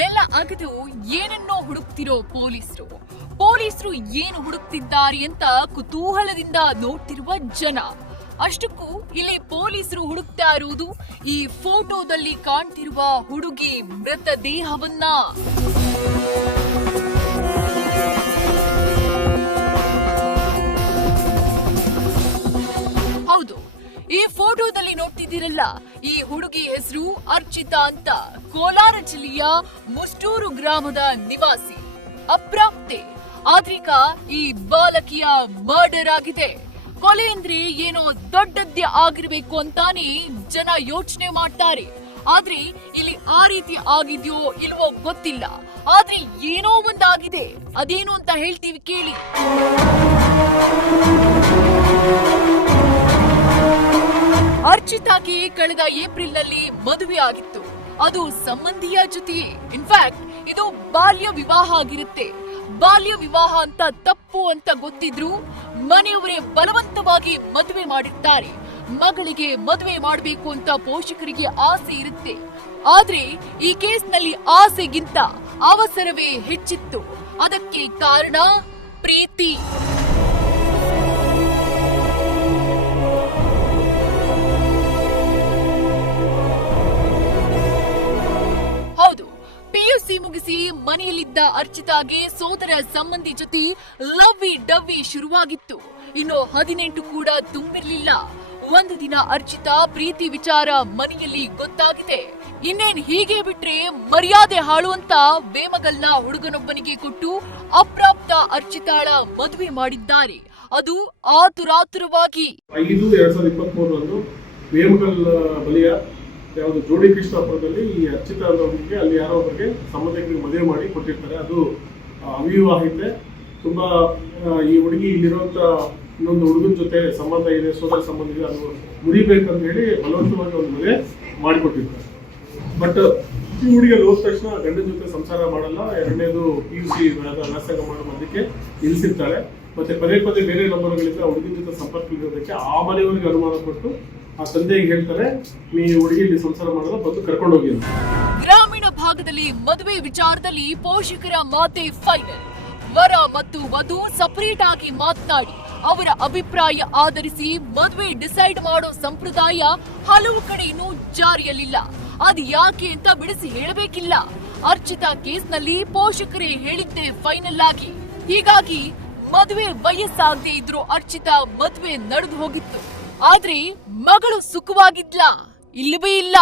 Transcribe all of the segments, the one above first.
ನೆಲ ಅಗದು ಏನನ್ನೋ ಹುಡುಕ್ತಿರೋ ಪೊಲೀಸರು. ಪೊಲೀಸರು ಏನು ಹುಡುಕ್ತಿದ್ದಾರೆ ಅಂತ ಕುತೂಹಲದಿಂದ ನೋಡ್ತಿರುವ ಜನ. ಅಷ್ಟಕ್ಕೂ ಇಲ್ಲಿ ಪೊಲೀಸರು ಹುಡುಕ್ತಾ ಇರುವುದು ಈ ಫೋಟೋದಲ್ಲಿ ಕಾಣ್ತಿರುವ ಹುಡುಗಿ ಮೃತದೇಹವನ್ನ. ಈ ಫೋಟೋದಲ್ಲಿ ನೋಡ್ತಿದ್ದೀರಲ್ಲ, ಈ ಹುಡುಗಿ ಹೆಸರು ಅರ್ಚಿತಾ ಅಂತ. ಕೋಲಾರ ಜಿಲ್ಲೆಯ ಮುಸ್ಟೂರು ಗ್ರಾಮದ ನಿವಾಸಿ ಅಪ್ರಾಪ್ತೆ. ಆದ್ರಿಕ ಈ ಬಾಲಕಿಯ ಮರ್ಡರ್ ಆಗಿದೆ. ಕೊಲೆ ಅಂದ್ರೆ ಏನೋ ದೊಡ್ಡದ್ದೇ ಆಗಿರ್ಬೇಕು ಅಂತಾನೆ ಜನ ಯೋಚನೆ ಮಾಡ್ತಾರೆ. ಆದ್ರೆ ಇಲ್ಲಿ ಆ ರೀತಿ ಆಗಿದ್ಯೋ ಇಲ್ವೋ ಗೊತ್ತಿಲ್ಲ. ಆದ್ರೆ ಏನೋ ಒಂದಾಗಿದೆ. ಅದೇನು ಅಂತ ಹೇಳ್ತೀವಿ ಕೇಳಿ. ಅರ್ಚಿತಾಗೆ ಕಳೆದ ಏಪ್ರಿಲ್ನಲ್ಲಿ ಮದುವೆ ಆಗಿತ್ತು. ಅದು ಸಂಬಂಧಿಯ ಜೊತೆಯೇ. ಇನ್ಫ್ಯಾಕ್ಟ್ ಇದು ಬಾಲ್ಯ ವಿವಾಹ ಆಗಿರುತ್ತೆ. ಬಾಲ್ಯ ವಿವಾಹ ಅಂತ ತಪ್ಪು ಅಂತ ಗೊತ್ತಿದ್ರು ಮನೆಯವರೇ ಬಲವಂತವಾಗಿ ಮದುವೆ ಮಾಡಿರ್ತಾರೆ. ಮಗಳಿಗೆ ಮದುವೆ ಮಾಡಬೇಕು ಅಂತ ಪೋಷಕರಿಗೆ ಆಸೆ ಇರುತ್ತೆ. ಆದ್ರೆ ಈ ಕೇಸ್ನಲ್ಲಿ ಆಸೆಗಿಂತ ಅವಸರವೇ ಹೆಚ್ಚಿತ್ತು. ಅದಕ್ಕೆ ಕಾರಣ ಪ್ರೀತಿ. ಮುಗಿಸಿ ಮನೆಯಲ್ಲಿದ್ದ ಅರ್ಚಿತಾಗೆ ಸೋದರ ಸಂಬಂಧಿ ಜೊತೆ ಲವ್ವಿ ಡವ್ವಿ ಶುರುವಾಗಿತ್ತು. ಇನ್ನು ಹದಿನೆಂಟು ಕೂಡ ತುಂಬಿರಲಿಲ್ಲ. ಒಂದು ದಿನ ಅರ್ಚಿತಾ ಪ್ರೀತಿ ವಿಚಾರ ಮನೆಯಲ್ಲಿ ಗೊತ್ತಾಗಿದೆ. ಇನ್ನೇನ್ ಹೀಗೆ ಬಿಟ್ರೆ ಮರ್ಯಾದೆ ಹಾಳು ಅಂತ ವೇಮಗಲ್ನ ಹುಡುಗನೊಬ್ಬನಿಗೆ ಕೊಟ್ಟು ಅಪ್ರಾಪ್ತ ಅರ್ಚಿತಾಳ ಮದುವೆ ಮಾಡಿದ್ದಾರೆ. ಅದು ಆತುರಾತುರವಾಗಿ ಐದು, ಎರಡ್ ಸಾವಿರದ ಇಪ್ಪತ್ತ್ ಮೂರರಂದು ವೇಮಗಲ್ ಬಲಿಯ ಯಾವುದು ಜೋಡಿ ಕೃಷ್ಣಾಪುರದಲ್ಲಿ ಈ ಅರ್ಚಿತ ಅನ್ನೋರಿಗೆ ಅಲ್ಲಿ ಯಾರೋ ಒಬ್ಬರಿಗೆ ಸಂಬಂಧಿಕರಿಗೆ ಮದುವೆ ಮಾಡಿ ಕೊಟ್ಟಿರ್ತಾರೆ. ಅದು ಅವಿವಾಹಿತೆ. ತುಂಬಾ ಈ ಹುಡುಗಿ ಇಲ್ಲಿರುವಂತ ಇನ್ನೊಂದು ಹುಡುಗನ ಜೊತೆ ಸಂಬಂಧ ಇದೆ, ಸೋದರ ಸಂಬಂಧ ಇದೆ, ಅದು ಮುರಿಬೇಕಂತ ಹೇಳಿ ಬಲವಂತವಾಗಿ ಒಂದು ಮದುವೆ ಮಾಡಿಕೊಟ್ಟಿರ್ತಾರೆ. ಬಟ್ ಈ ಹುಡುಗಿ ಅಲ್ಲಿ ಹೋದ ತಕ್ಷಣ ಗಂಡನ ಜೊತೆ ಸಂಸಾರ ಮಾಡಲ್ಲ, ಎರಡನೇದು ಪಿ ಯು ಸಿ ವ್ಯಾಸಂಗ ಮಾಡೋ ಮಧ್ಯಕ್ಕೆ ನಿಲ್ಲಿಸಿರ್ತಾಳೆ ಮತ್ತೆ ಪದೇ ಪದೇ ಬೇರೆ ನಂಬರ್ಗಳಿಂದ ಹುಡುಗಿನ ಜೊತೆ ಸಂಪರ್ಕ ಇರೋದಕ್ಕೆ ಆ ಮನೆಯವರಿಗೆ ಅನುಮಾನ ಕೊಟ್ಟು ಆ ತಂದೆಗೆ ಹೇಳ್ತಾರೆ, ನೀ ಹುಡುಗಿ ಇಲ್ಲಿ ಸಂಸಾರ ಮಾಡಲ್ಲ, ಬಂದು ಕರ್ಕೊಂಡು ಹೋಗಿ ಅಂತ. ಗ್ರಾಮೀಣ ಭಾಗದಲ್ಲಿ ಮದುವೆ ವಿಚಾರದಲ್ಲಿ ಪೋಷಕರ ಮಾತೆ ಫೈನಲ್ ವರ ಮತ್ತು ವಧು ಸಪರೇಟ್ ಆಗಿ ಮಾತನಾಡಿ, ಅವರ ಅಭಿಪ್ರಾಯ ಆಧರಿಸಿ ಮದುವೆ ಡಿಸೈಡ್ ಮಾಡೋ ಸಂಪ್ರದಾಯ ಹಲವು ಕಡೆ ಇನ್ನೂ ಜಾರಿಯಲ್ಲಿಲ್ಲ. ಅದು ಯಾಕೆ ಅಂತ ಬಿಡಿಸಿ ಹೇಳಬೇಕಿಲ್ಲ. ಅರ್ಚಿತಾ ಕೇಸ್ನಲ್ಲಿ ಪೋಷಕರೇ ಹೇಳಿದ್ದೆ ಫೈನಲ್ ಆಗಿ. ಹೀಗಾಗಿ ಮದುವೆ ವಯಸ್ಸಾಗದೇ ಇದ್ರು ಅರ್ಚಿತಾ ಮದುವೆ ನಡೆದು ಹೋಗಿತ್ತು. ಆದ್ರೆ ಮಗಳು ಸುಖವಾಗಿದ್ಲ? ಇಲ್ಲವೇ ಇಲ್ಲ.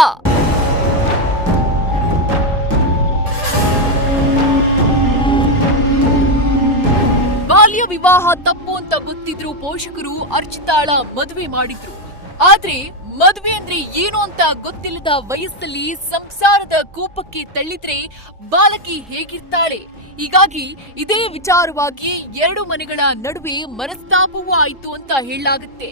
ಬಾಲ್ಯ ವಿವಾಹ ತಪ್ಪು ಅಂತ ಗೊತ್ತಿದ್ರು ಪೋಷಕರು ಅರ್ಚಿತಾಳ ಮದುವೆ ಮಾಡಿದ್ರು. ಆದ್ರೆ ಮದುವೆ ಅಂದ್ರೆ ಏನು ಅಂತ ಗೊತ್ತಿಲ್ಲದ ವಯಸ್ಸಲ್ಲಿ ಸಂಸಾರದ ಕೂಪಕ್ಕೆ ತಳ್ಳಿದ್ರೆ ಬಾಲಕಿ ಹೇಗಿರ್ತಾಳೆ? ಹೀಗಾಗಿ ಇದೇ ವಿಚಾರವಾಗಿ ಎರಡು ಮನೆಗಳ ನಡುವೆ ಮನಸ್ತಾಪವೂ ಆಯಿತು ಅಂತ ಹೇಳಲಾಗುತ್ತೆ.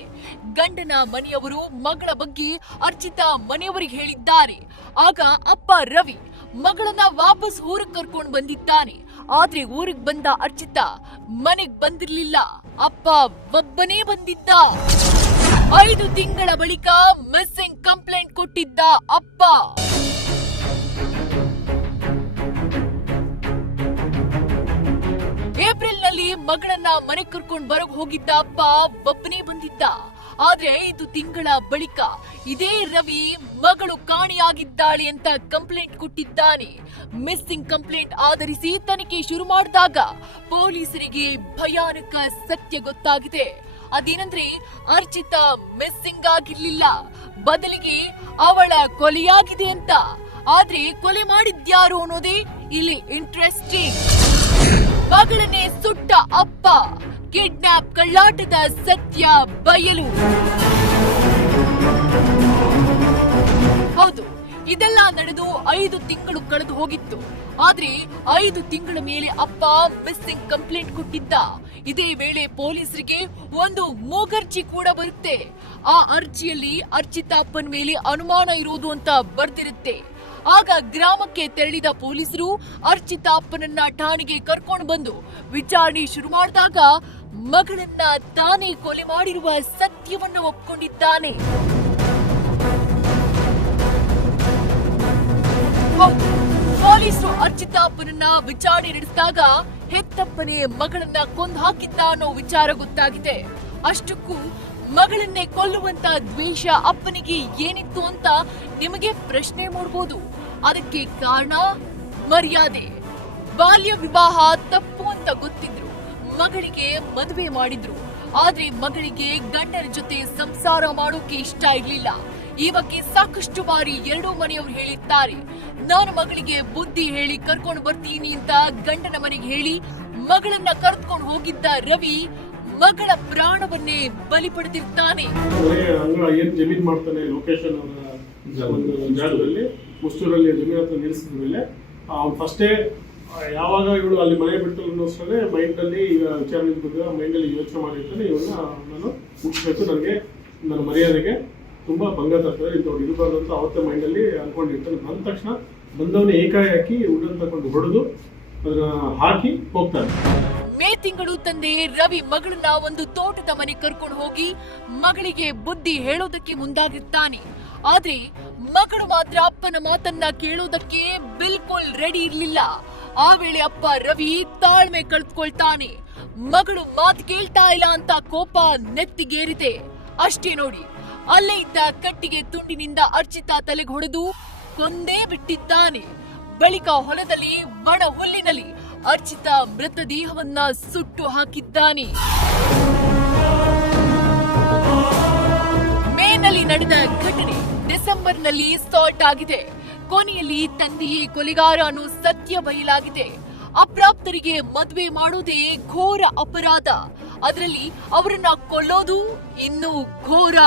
ಗಂಡನ ಮನೆಯವರು ಮಗಳ ಬಗ್ಗೆ ಅರ್ಚಿತಾ ಮನೆಯವರಿಗೆ ಹೇಳಿದ್ದಾರೆ. ಆಗ ಅಪ್ಪ ರವಿ ಮಗಳನ್ನ ವಾಪಸ್ ಊರಿಗೆ ಕರ್ಕೊಂಡು ಬಂದಿದ್ದಾನೆ. ಆದ್ರೆ ಊರಿಗೆ ಬಂದ ಅರ್ಚಿತಾ ಮನೆಗ್ ಬಂದಿರ್ಲಿಲ್ಲ. ಅಪ್ಪ ಒಬ್ಬನೇ ಬಂದಿದ್ದ. ಐದು ತಿಂಗಳ ಬಳಿಕ ಮಿಸ್ಸಿಂಗ್ ಕಂಪ್ಲೇಂಟ್ ಕೊಟ್ಟಿದ್ದ ಅಪ್ಪ. ಏಪ್ರಿಲ್ನಲ್ಲಿ ಮಗಳನ್ನ ಮನೆ ಕರ್ಕೊಂಡು ಬರಕ್ ಹೋಗಿದ್ದ ಅಪ್ಪ ಒಬ್ಬನೇ ಬಂದಿದ್ದ. ಆದ್ರೆ ಐದು ತಿಂಗಳ ಬಳಿಕ ಇದೇ ರವಿ ಮಗಳು ಕಾಣಿಯಾಗಿದ್ದಾಳೆ ಅಂತ ಕಂಪ್ಲೇಂಟ್ ಕೊಟ್ಟಿದ್ದಾನೆ. ಮಿಸ್ಸಿಂಗ್ ಕಂಪ್ಲೇಂಟ್ ಆಧರಿಸಿ ತನಿಖೆ ಶುರು ಮಾಡಿದಾಗ ಪೊಲೀಸರಿಗೆ ಭಯಾನಕ ಸತ್ಯ ಗೊತ್ತಾಗಿದೆ. ಅದೇನಂದ್ರೆ ಅರ್ಚಿತ ಮಿಸ್ಸಿಂಗ್ ಆಗಿರ್ಲಿಲ್ಲ. ಬದಲಿಗೆ ಅವಳ ಕೊಲೆಯಾಗಿದೆ ಅಂತ. ಆದ್ರೆ ಕೊಲೆ ಮಾಡಿದ್ಯಾರು ಅನ್ನೋದೇ ಇಲ್ಲಿ ಇಂಟ್ರೆಸ್ಟಿಂಗ್ ಮಗಳನ್ನೇ ಸುಟ್ಟ ಅಪ್ಪ ಕಿಡ್ನಾಪ್ ಕಳ್ಳಾಟದ ಸತ್ಯ ಬಯಲು. ಹೌದು. ಇದೆಲ್ಲ ನಡೆದು ಐದು ತಿಂಗಳು ಕಳೆದು ಹೋಗಿತ್ತು. ಆದ್ರೆ ಐದು ತಿಂಗಳ ಮೇಲೆ ಅಪ್ಪ ಮಿಸ್ಸಿಂಗ್ ಕಂಪ್ಲೇಂಟ್ ಕೊಟ್ಟಿದ್ದ. ಇದೇ ವೇಳೆ ಪೊಲೀಸರಿಗೆ ಒಂದು ಮೂಗರ್ಜಿ ಕೂಡ ಬರುತ್ತೆ. ಆ ಅರ್ಜಿಯಲ್ಲಿ ಅರ್ಚಿತಾಪ್ಪನ್ ಮೇಲೆ ಅನುಮಾನ ಇರುವುದು ಅಂತ ಬರ್ದಿರುತ್ತೆ. ಆಗ ಗ್ರಾಮಕ್ಕೆ ತೆರಳಿದ ಪೊಲೀಸರು ಅರ್ಚಿತಾಪ್ಪನನ್ನ ಠಾಣೆಗೆ ಕರ್ಕೊಂಡು ಬಂದು ವಿಚಾರಣೆ ಶುರು ಮಾಡಿದಾಗ ಮಗಳನ್ನ ತಾನೇ ಕೊಲೆ ಮಾಡಿರುವ ಸತ್ಯವನ್ನು ಒಪ್ಕೊಂಡಿದ್ದಾನೆ. ಅರ್ಚಿತಾಪ್ಪನನ್ನ ವಿಚಾರಣೆ ನಡೆಸಿದಾಗ ಹೆತ್ತಪ್ಪನೇ ಮಗಳನ್ನ ಕೊಂದು ಹಾಕಿದ್ದ ಅನ್ನೋ ವಿಚಾರ ಗೊತ್ತಾಗಿದೆ. ಅಷ್ಟಕ್ಕೂ ಮಗಳನ್ನೇ ಕೊಲ್ಲುವಂತ ದ್ವೇಷ ಅಪ್ಪನಿಗೆ ಏನಿತ್ತು ಅಂತ ನಿಮಗೆ ಪ್ರಶ್ನೆ ಮೂಡಬಹುದು ಅದಕ್ಕೆ ಕಾರಣ ಮರ್ಯಾದೆ. ಬಾಲ್ಯ ವಿವಾಹ ತಪ್ಪು ಅಂತ ಗೊತ್ತಿದ್ರು. ಮಗಳಿಗೆ ಮದುವೆ ಮಾಡಿದ್ರು. ಆದ್ರೆ ಮಗಳಿಗೆ ಗಂಡನ ಜೊತೆ ಸಂಸಾರ ಮಾಡೋಕೆ ಇಷ್ಟ ಇರ್ಲಿಲ್ಲ. ಈ ಬಗ್ಗೆ ಸಾಕಷ್ಟು ಬಾರಿ ಎರಡೂ ಮನೆಯವರು ಹೇಳಿದ್ದಾರೆ. ನಾನು ಮಗಳಿಗೆ ಬುದ್ಧಿ ಹೇಳಿ ಕರ್ಕೊಂಡು ಬರ್ತೀನಿ ಅಂತ ಗಂಡನ ಮನೆಗೆ ಹೇಳಿ ಮಗಳನ್ನ ಕರೆದುಕೊಂಡು ಹೋಗಿದ್ದ ರವಿ ಮಗಳ ಪ್ರಾಣವನ್ನೇ ಬಲಿ ಪಡೆದಿರ್ತಾನೆ. ಜಮೀನ್ ಮಾಡ್ತಾನೆ ಲೊಕೇಶನ್ ಹತ್ರ ನಿಲ್ಲಿಸಿದ ಮೇಲೆ ಫಸ್ಟೇ ಯಾವಾಗ ಇವಳು ಅಲ್ಲಿ ಮನೆ ಬಿಟ್ಟು ಅನ್ನೋಷ್ಟೇ ಮೈಂಡಲ್ಲಿ ಈಗ ವಿಚಾರ ಬಂದಾಗ ಮೈಂಡಲ್ಲಿ ಯೋಚನೆ ಮಾಡಿರ್ತಾನೆ, ಇವನ್ನ ನಾನು ಮುಗಿಸ್ಬೇಕು. ನನಗೆ, ನನ್ನ ಮರ್ಯಾದೆಗೆ ತುಂಬಾ ಭಂಗ ತರ್ತಾರೆ ಇಂಥವ್ರು ಇರಬಾರ್ದು ಅಂತ ಅವತ್ತೇ ಮೈಂಡ್ ಅಲ್ಲಿ ಅನ್ಕೊಂಡಿರ್ತಾನೆ ಬಂದ ತಕ್ಷಣ ಬಂದವನೇ ಏಕಾಏಕಿ ಉಡನ್ ತಗೊಂಡು ಹೊಡೆದು ಅದನ್ನ ಹಾಕಿ ಹೋಗ್ತಾರೆ. ಮೇ ತಿಂಗಳು ತಂದೆ ರವಿ ಮಗಳನ್ನ ಒಂದು ತೋಟದ ಮನೆ ಕರ್ಕೊಂಡು ಹೋಗಿ ಮಗಳಿಗೆ ಬುದ್ಧಿ ಹೇಳೋದಕ್ಕೆ ಮುಂದಾಗಿರ್ತಾನೆ. ಆದ್ರೆ ಮಗಳು ಮಾತ್ರ ಅಪ್ಪನ ಮಾತನ್ನ ಕೇಳೋದಕ್ಕೆ ಬಿಲ್ಕುಲ್ ರೆಡಿ ಇರ್ಲಿಲ್ಲ. ಆ ವೇಳೆ ಅಪ್ಪ ರವಿ ತಾಳ್ಮೆ ಕಳೆದುಕೊಳ್ತಾನೆ ಮಗಳು ಮಾತು ಕೇಳ್ತಾ ಇಲ್ಲ ಅಂತ ಕೋಪ ನೆತ್ತಿಗೇರಿದೆ. ಅಷ್ಟೇ ನೋಡಿ ಅಲ್ಲೇ ಇದ್ದ ಕಟ್ಟಿಗೆ ತುಂಡಿನಿಂದ ಅರ್ಚಿತ ತಲೆಗೆ ಹೊಡೆದು ಕೊಂದೇ ಬಿಟ್ಟಿದ್ದಾನೆ. ಬಳಿಕ ಹೊಲದಲ್ಲಿ ಬಣ ಹುಲ್ಲಿನಲ್ಲಿ ಅರ್ಚಿತಾ ಮೃತದೇಹವನ್ನ ಸುಟ್ಟು ಹಾಕಿದ್ದಾನೆ. ಮೇನಲ್ಲಿ ನಡೆದ ಘಟನೆ ಡಿಸೆಂಬರ್ನಲ್ಲಿ ಸಾಲ್ಟ್ ಆಗಿದೆ. ಕೊನೆಯಲ್ಲಿ ತಂದೆಯೇ ಕೊಲೆಗಾರ ಸತ್ಯ ಬಯಲಾಗಿದೆ. ಅಪ್ರಾಪ್ತರಿಗೆ ಮದುವೆ ಮಾಡೋದೇ ಘೋರ ಅಪರಾಧ. ಅದರಲ್ಲಿ ಅವರನ್ನ ಕೊಲ್ಲೋದು ಇನ್ನೂ ಘೋರ.